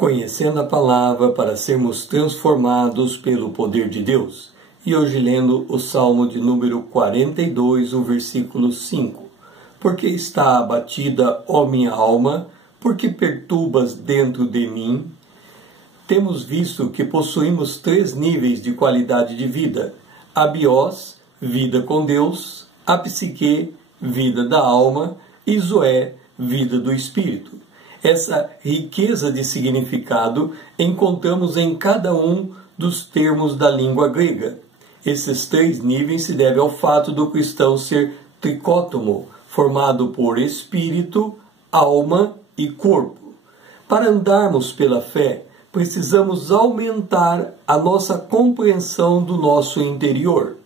Conhecendo a palavra para sermos transformados pelo poder de Deus. E hoje lendo o Salmo de número 42, o versículo 5. Porque está abatida, ó minha alma, porque perturbas dentro de mim? Temos visto que possuímos 3 níveis de qualidade de vida. A bios, vida com Deus, a psique, vida da alma, e zoé, vida do espírito. Essa riqueza de significado encontramos em cada um dos termos da língua grega. Esses 3 níveis se devem ao fato do cristão ser tricótomo, formado por espírito, alma e corpo. Para andarmos pela fé, precisamos aumentar a nossa compreensão do nosso interior.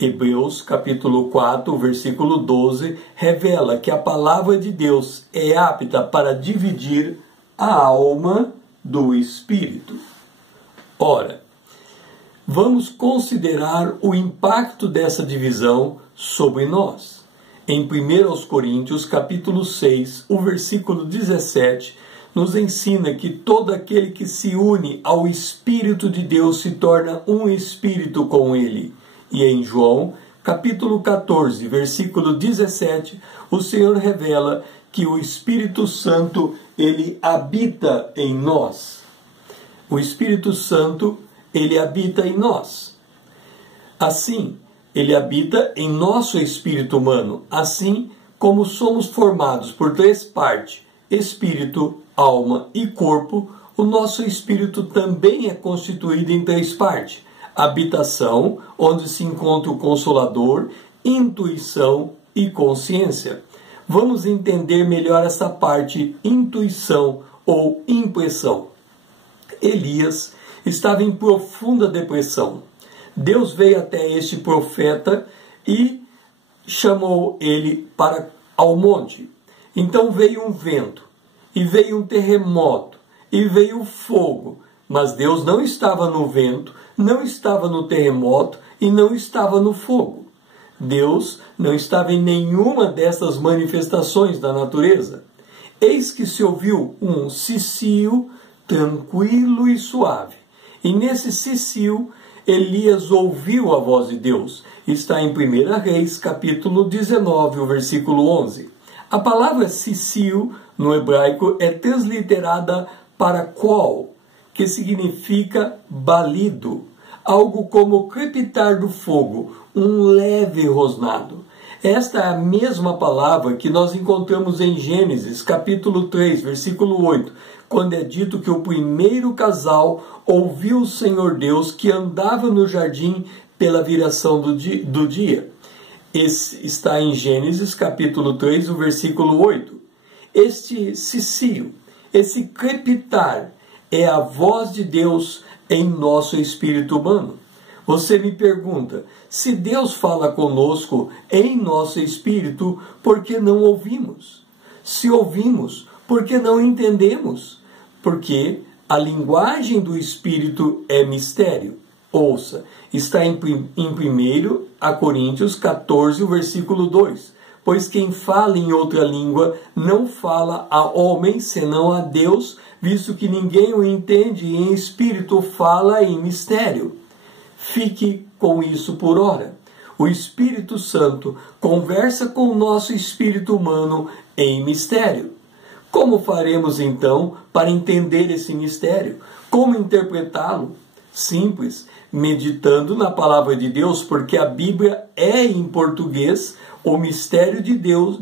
Hebreus capítulo 4, versículo 12, revela que a palavra de Deus é apta para dividir a alma do espírito. Ora, vamos considerar o impacto dessa divisão sobre nós. Em 1 Coríntios capítulo 6, o versículo 17, nos ensina que todo aquele que se une ao Espírito de Deus se torna um espírito com ele. E em João, capítulo 14, versículo 17, o Senhor revela que o Espírito Santo, ele habita em nós. O Espírito Santo, ele habita em nós. Assim, ele habita em nosso espírito humano, assim como somos formados por 3 partes, espírito, alma e corpo, o nosso espírito também é constituído em 3 partes. Habitação, onde se encontra o Consolador, intuição e consciência. Vamos entender melhor essa parte intuição ou impressão. Elias estava em profunda depressão. Deus veio até este profeta e chamou ele para ao monte. Então veio um vento, e veio um terremoto, e veio fogo. Mas Deus não estava no vento, não estava no terremoto e não estava no fogo. Deus não estava em nenhuma dessas manifestações da natureza. Eis que se ouviu um cicio tranquilo e suave. E nesse cicio, Elias ouviu a voz de Deus. Está em 1 Reis, capítulo 19, o versículo 11. A palavra cicio, no hebraico, é transliterada para qual, que significa balido, algo como crepitar do fogo, um leve rosnado. Esta é a mesma palavra que nós encontramos em Gênesis, capítulo 3, versículo 8, quando é dito que o primeiro casal ouviu o Senhor Deus que andava no jardim pela viração do dia. Esse está em Gênesis, capítulo 3, o versículo 8. Este cicio, esse crepitar, é a voz de Deus em nosso espírito humano. Você me pergunta, se Deus fala conosco em nosso espírito, por que não ouvimos? Se ouvimos, por que não entendemos? Porque a linguagem do espírito é mistério. Ouça, está em 1 Coríntios 14, o versículo 2. Pois quem fala em outra língua não fala a homem, senão a Deus, visto que ninguém o entende e em espírito fala em mistério. Fique com isso por ora. O Espírito Santo conversa com o nosso espírito humano em mistério. Como faremos então para entender esse mistério? Como interpretá-lo? Simples, meditando na palavra de Deus, porque a Bíblia é em português o mistério de Deus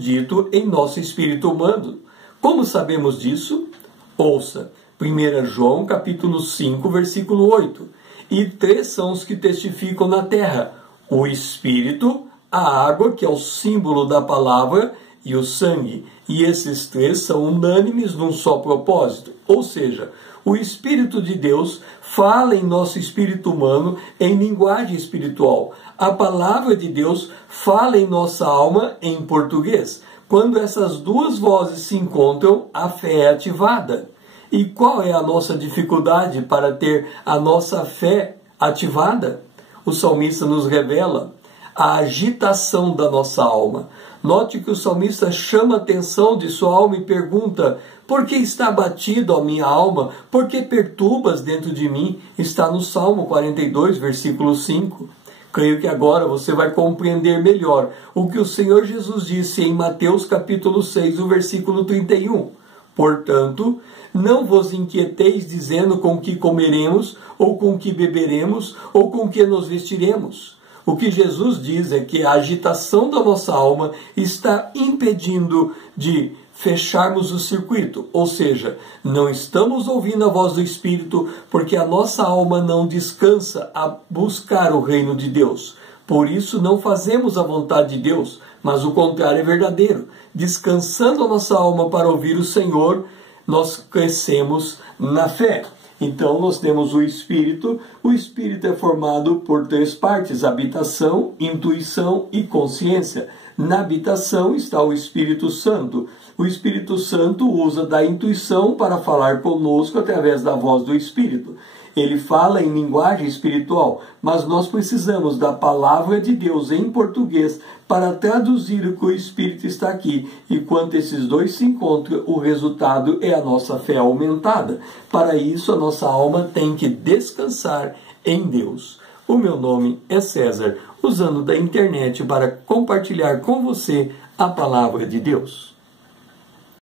dito em nosso espírito humano. Como sabemos disso? Ouça, 1 João capítulo 5, versículo 8. E 3 são os que testificam na terra: o Espírito, a água, que é o símbolo da palavra, e o sangue. E esses 3 são unânimes num só propósito. Ou seja, o Espírito de Deus fala em nosso espírito humano em linguagem espiritual. A palavra de Deus fala em nossa alma em português. Quando essas 2 vozes se encontram, a fé é ativada. E qual é a nossa dificuldade para ter a nossa fé ativada? O salmista nos revela a agitação da nossa alma. Note que o salmista chama a atenção de sua alma e pergunta: Por que está abatido a minha alma? Por que perturbas dentro de mim? Está no Salmo 42, versículo 5. Creio que agora você vai compreender melhor o que o Senhor Jesus disse em Mateus capítulo 6, o versículo 31. Portanto, não vos inquieteis dizendo com que comeremos, ou com que beberemos, ou com que nos vestiremos. O que Jesus diz é que a agitação da nossa alma está impedindo de fecharmos o circuito, ou seja, não estamos ouvindo a voz do Espírito porque a nossa alma não descansa a buscar o reino de Deus. Por isso não fazemos a vontade de Deus, mas o contrário é verdadeiro. Descansando a nossa alma para ouvir o Senhor, nós crescemos na fé. Então nós temos o Espírito é formado por 3 partes: habitação, intuição e consciência. Na habitação está o Espírito Santo. O Espírito Santo usa da intuição para falar conosco através da voz do Espírito. Ele fala em linguagem espiritual, mas nós precisamos da palavra de Deus em português para traduzir o que o Espírito está aqui. E quando esses dois se encontram, o resultado é a nossa fé aumentada. Para isso, a nossa alma tem que descansar em Deus. O meu nome é César, usando da internet para compartilhar com você a palavra de Deus.